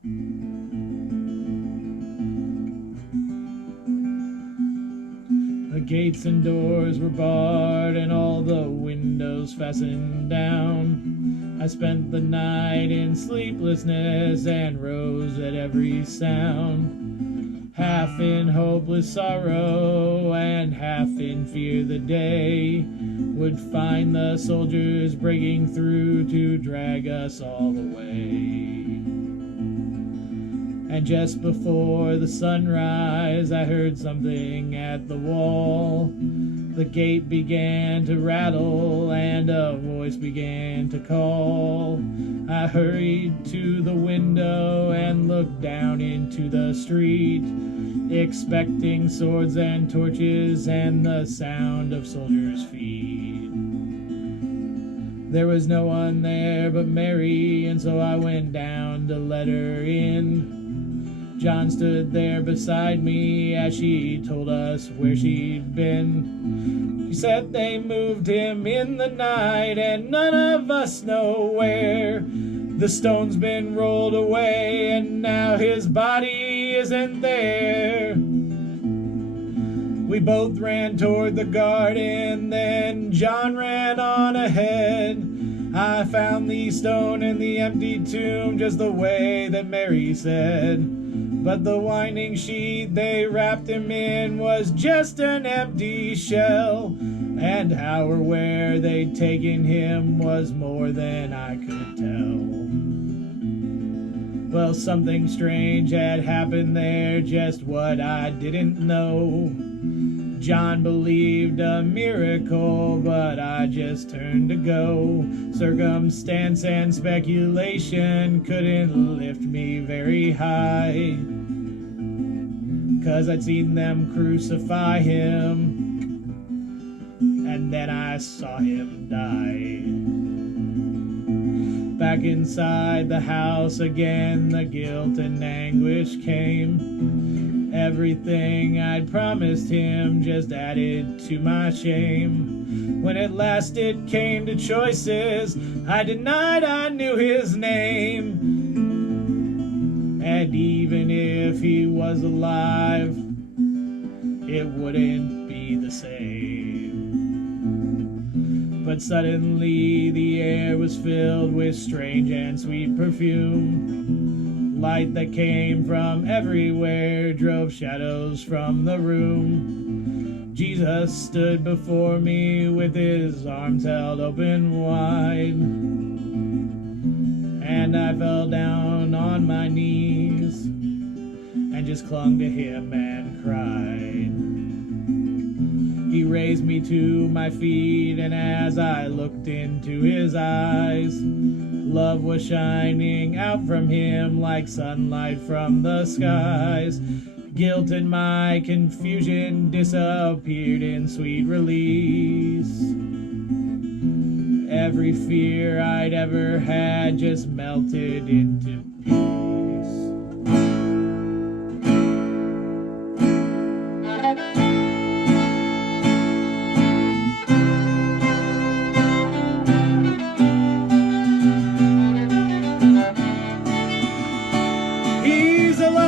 The gates and doors were barred and all the windows fastened down. I spent the night in sleeplessness and rose at every sound, half in hopeless sorrow and half in fear the day would find the soldiers breaking through to drag us all away. And just before the sunrise, I heard something at the wall. The gate began to rattle and a voice began to call. I hurried to the window and looked down into the street, expecting swords and torches and the sound of soldiers' feet. There was no one there but Mary, and so I went down to let her in. John stood there beside me as she told us where she'd been. She said they moved him in the night and none of us know where. The stone's been rolled away and now his body isn't there. We both ran toward the garden, then John ran on ahead. I found the stone in the empty tomb just the way that Mary said. But the winding sheet they wrapped him in was just an empty shell, and how or where they'd taken him was more than I could tell. Well, something strange had happened there, just what I didn't know. John believed a miracle, but I just turned to go. Circumstance and speculation couldn't lift me very high, 'cause I'd seen them crucify him, and then I saw him die. Back inside the house again, the guilt and anguish came. Everything I'd promised him just added to my shame. When at last it came to choices, I denied I knew his name. And even if he was alive, it wouldn't be the same. But suddenly the air was filled with strange and sweet perfume. Light that came from everywhere drove shadows from the room. Jesus stood before me with his arms held open wide, and I fell down on my knees and just clung to him and cried. He raised me to my feet, and as I looked into his eyes, love was shining out from him like sunlight from the skies. Guilt and my confusion disappeared in sweet release. Every fear I'd ever had just melted into peace. He's alive.